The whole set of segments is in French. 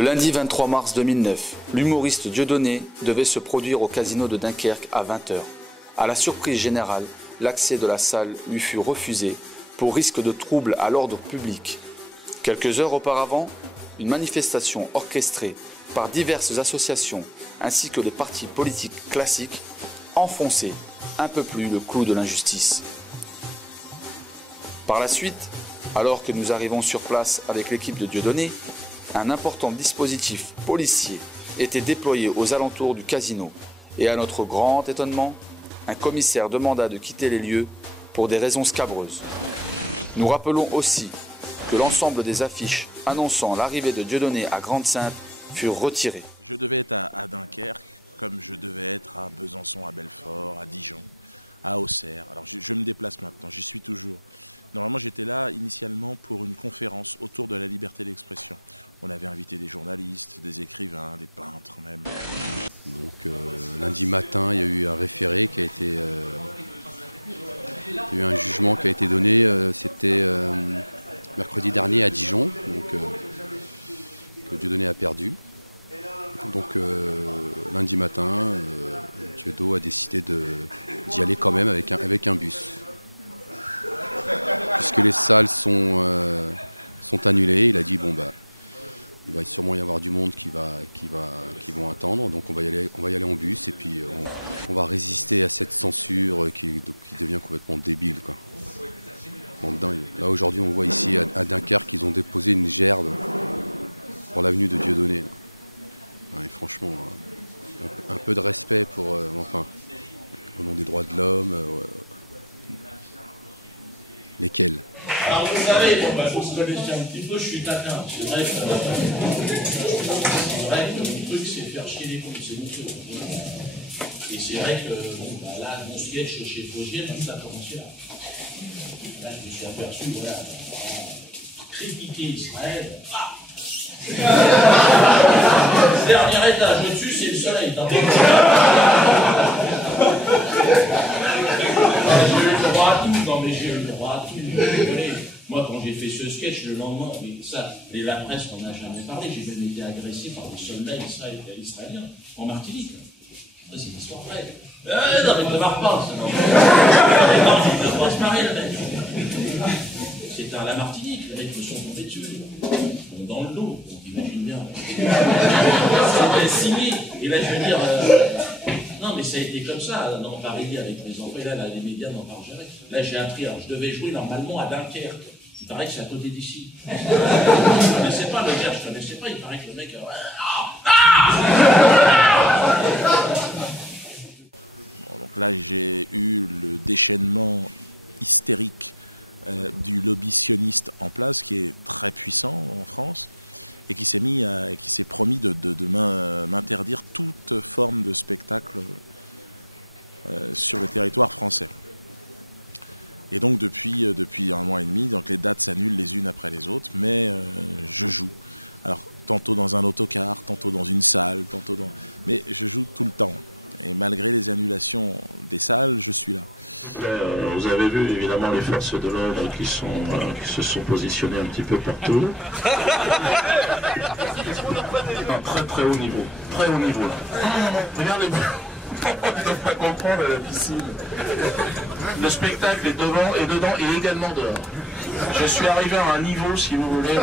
Le lundi 23 mars 2009, l'humoriste Dieudonné devait se produire au casino de Dunkerque à 20 h. À la surprise générale, l'accès de la salle lui fut refusé pour risque de trouble à l'ordre public. Quelques heures auparavant, une manifestation orchestrée par diverses associations ainsi que les partis politiques classiques enfonçait un peu plus le clou de l'injustice. Par la suite, alors que nous arrivons sur place avec l'équipe de Dieudonné, un important dispositif policier était déployé aux alentours du casino et à notre grand étonnement, un commissaire demanda de quitter les lieux pour des raisons scabreuses. Nous rappelons aussi que l'ensemble des affiches annonçant l'arrivée de Dieudonné à Grande-Synthe furent retirées. Je devais être à Dunkerque, comme je devais être à Besançon, à Belfort, à Dijon, à Auxerre. Alors je me déplace maintenant, j'y suis toujours. Normalement, j'étais là initialement pour une conférence autour de la liberté d'expression. On avait invité des journalistes, des écrivains, des peintres même. Donc lundi matin, il y a eu un référé qui a été... il y a eu un jugement qui a été donné, c'était mercredi dernier à Dijon, donc, que Dieudonné a perdu. Donc lundi matin, Dieudonné a décidé d'y aller quand même avec un bus. Puisque les salles sont annulées, il a dit bon bah il va sûrement y avoir du monde qui vont attendre, donc on va y aller en bus et puis on va résister à cette censure qui devient complètement débile, quoi. Bon, là aujourd'hui on voit ici à Dunkerque qu'ils ont déposé une gerbe pour l'avenue de Dieudonné. Ouais, franchement, un peu de respect pour enfin au nom des droits de l'homme. Lesquels? Alors vous savez, bon, pour se connaître un petit peu, je suis taquin. C'est vrai que mon truc, c'est faire chier les comptes, c'est mon truc. Et c'est vrai que bon, bah, là, mon sketch chez Fogiel, ça a commencé là. Là, je me suis aperçu, voilà, critiquer Israël. Ah, dernier étage au-dessus, c'est le soleil. J'ai eu le droit à tout, non mais j'ai eu le droit à tout. Moi, quand j'ai fait ce sketch, le lendemain, mais la presse n'en a jamais parlé, j'ai même été agressé par des soldats israéliens en Martinique. Ça, c'est une histoire vraie. Non, mais ne marre pas, ça. Il va pas se marier, le mec. C'est à la Martinique, les mecs me sont tombés dessus. Dans le dos, on imagine bien. C'était signé. Et là, je veux dire... non, mais ça a été comme ça, dans Paris, avec mes enfants, et là, les médias n'en parlent jamais. Là, j'ai appris, alors, je devais jouer normalement à Dunkerque. Il paraît que c'est à côté d'ici. Je ne connaissais pas le gars, je ne connaissais pas, il paraît que le mec... Bon, donc là, j'ai eu le déchaînement hystérique du lobby sioniste en place, qui est très puissant en France, et qui s'est promis de m'interdire toute forme de spectacle sur le territoire français. Et donc depuis un mois et demi, donc les dates s'annulent les unes après les autres, mais je joue. Alors tantôt dans un autocar, tantôt dans une salle, mais je joue tout le temps. Et malgré les annulations des salles, je suis là. Vous avez vu évidemment les forces de l'ordre qui se sont positionnées un petit peu partout. Un très très haut niveau. Très haut niveau là. Regardez-vous. On ne pas comprendre à la piscine. Le spectacle est devant et dedans et également dehors. Je suis arrivé à un niveau, si vous voulez.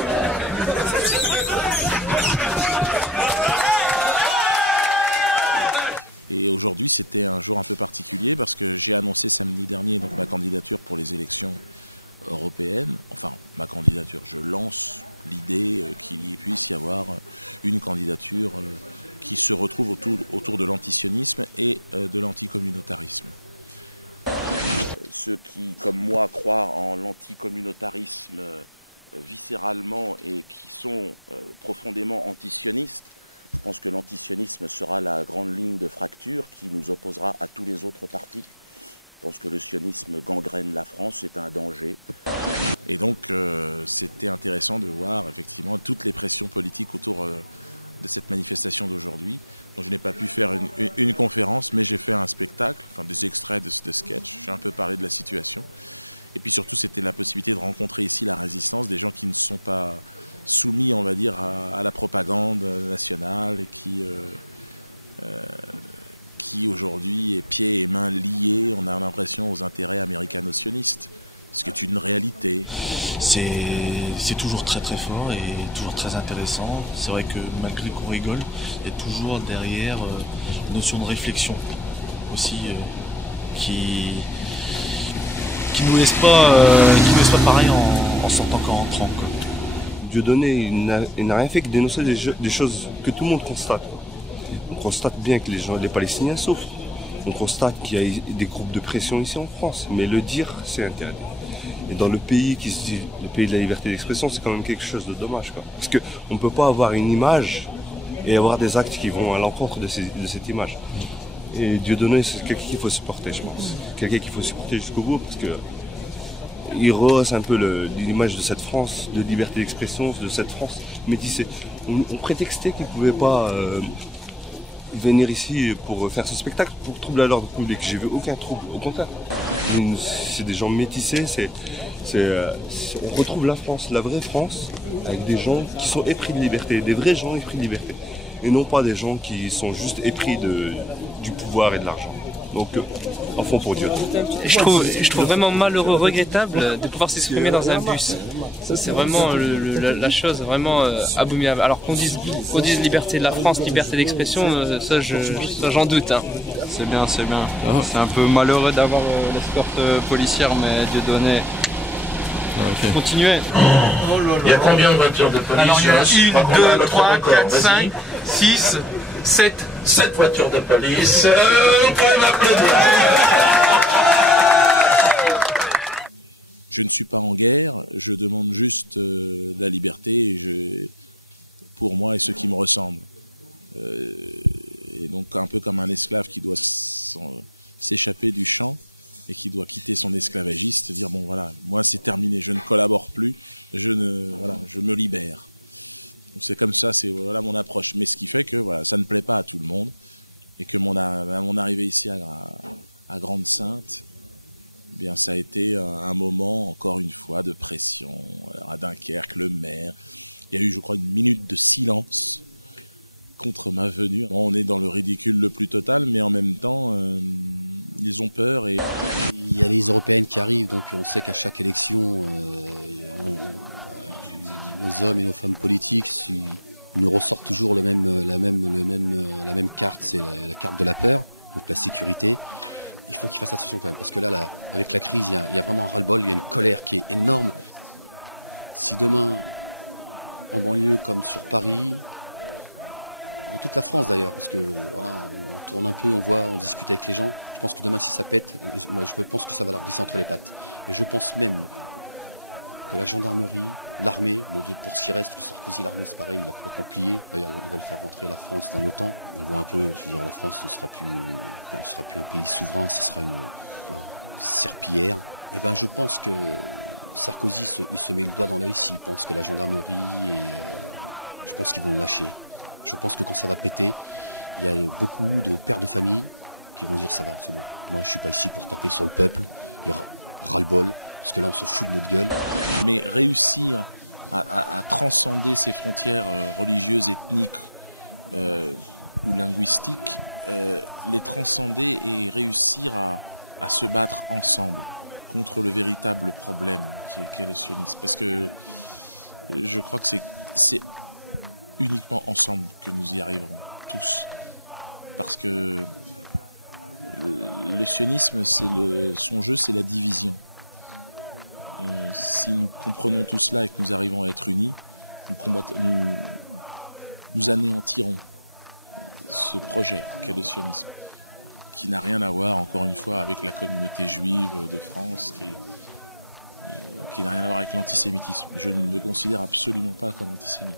Et aujourd'hui, c'était un jour un peu particulier parce que j'ai annoncé samedi dernier donc, ma candidature pour les élections européennes. Enfin, ma candidature, je lance l'idée qu'il puisse y avoir une candidature qui se retrouve autour de l'antisionisme et de l'anticommunautarisme. Ceux qui, comme moi, croient en l'anticommunautarisme viscéralement et qui sont profondément antisionistes, je pense que l'antisionisme sera la grande ligne de fracture qui nous opposera à tous les autres partis. Je pense que le sionisme gangrène la France, c'est un danger. Et donc c'était intéressant de voir effectivement toutes les pressions politiques autour de cette manifestation d'aujourd'hui. Donc je n'ai pas pu faire une conférence, mais j'ai fait un spectacle, enfin des extraits de sketch. J'ai un peu parlé de la situation. Et puis surtout, c'était la possibilité de rencontrer ici la résistance, des gens qui ne sont pas soumis, on va dire, à la propagande nationale et qui aujourd'hui est pieds et mains liés, on a l'impression, aux intérêts américano-sionistes, ce qui est une réalité. C'est toujours très très fort et toujours très intéressant. C'est vrai que malgré qu'on rigole, il y a toujours derrière une notion de réflexion aussi qui nous laisse pas pareil en sortant qu'en entrant, quoi. Dieudonné, il n'a rien fait que dénoncer des choses que tout le monde constate. On constate bien que les Palestiniens souffrent. On constate qu'il y a des groupes de pression ici en France. Mais le dire, c'est interdit. Et dans le pays qui se dit le pays de la liberté d'expression, c'est quand même quelque chose de dommage, quoi. Parce qu'on ne peut pas avoir une image et avoir des actes qui vont à l'encontre de cette image. Et Dieudonné, c'est quelqu'un qu'il faut supporter, je pense. Quelqu'un qu'il faut supporter jusqu'au bout, parce que il rehausse un peu l'image de cette France, de liberté d'expression, de cette France métissée. On prétextait qu'il ne pouvait pas venir ici pour faire ce spectacle, pour troubler à l'ordre public. J'ai vu aucun trouble, au contraire. C'est des gens métissés, on retrouve la France, la vraie France, avec des gens qui sont épris de liberté, des vrais gens épris de liberté. Et non pas des gens qui sont juste épris du pouvoir et de l'argent. Donc, en fond pour Dieu. Je trouve vraiment malheureux, regrettable de pouvoir s'exprimer dans un bus. Ça, c'est vraiment la chose vraiment abominable. Alors qu'on dise liberté de la France, liberté d'expression, ça j'en doute. Hein. C'est bien. C'est un peu malheureux d'avoir l'escorte policière, mais Dieudonné. Okay. Continuez. Il y a combien de voitures de police? Alors, il y a 1, 2, 3, 4, 5, 6, 7. 7 voitures de police. Vous pouvez m'applaudir. Je ne suis pas en guerre, je demande juste la liberté pour moi et ceux qui me ressemblent. Et donc un peu comme un esclave qui doit s'échapper du champ et qui doit quitter son esclavagiste, dire bon voilà, moi c'est terminé, je ne collabore plus, je me libère. Donc c'est comme ça, c'est voilà mon approche. Mais ce qui fait que voilà, ça ne plaît pas à tout le monde et que mon arrivée ici à Grande-Synthe, eh bien ça a été un moment encore une fois de pression. À Dunkerque, le maire, il y a eu je crois une minute de silence contre ma venue. Bon, on est dans le ridicule le plus total, mais en même temps ils ont peur et il y a les européennes qui arrivent, donc on sait qu'à chaque élection, nos hommes et nos femmes politiques, ils nous ressortent toujours la même carte, c'est la carte de la peur, donc la sécurité. Il faut qu'ils fassent attention quand même, parce que là avec la crise, il y a vraiment un ras-le-bol, il y a une colère qui est énorme. Si demain, en banlieue comme sur Paris, dans toute la France d'ailleurs, parce que voilà, on tourne un peu, on discute avec les gens. Je pense que demain, si ça pète, moi je pense que ça va leur glisser entre les pattes. Et je pense même que la gendarmerie, l'armée, bon, pour ce qui reste, que Sarkozy, l'armée c'est pareil, il a complètement plié. D'ailleurs, ils veulent faire rentrer la France dans l'OTAN. On voit un peu, je veux dire, la France ne sera plus un pays souverain, ce sera une serpillière. Et ben, je pense que Sarkozy, il se met le doigt dans l'œil s'il pense que la gendarmerie, je pense qu'ils vont le lâcher. Je pense que quand ça va péter, il y a beaucoup de pères de famille qui vont dire ça va, c'est bon. Moi je suis pas ici pour taper sur le peuple, et ras-le-bol, parce que là on se fout de notre gueule. Mais réussir à transcender ces frontières religieuses, ethniques ou linguistiques, les transcender et réussir à se battre ensemble contre le véritable problème qui est le sionisme. Parce que je crois que c'est uniquement ensemble que nous y arriverons, tous. Parce que le sionisme, son jeu, c'est la division. Si nous comprenons tout cela et que nous arrivons à être unis, nous anéantirons ce projet qu'est le sionisme, qui n'a rien à voir, encore une fois, avec la communauté juive de France, qui n'a rien à voir avec l'antisémitisme. Je ne me considère absolument pas comme antisémite.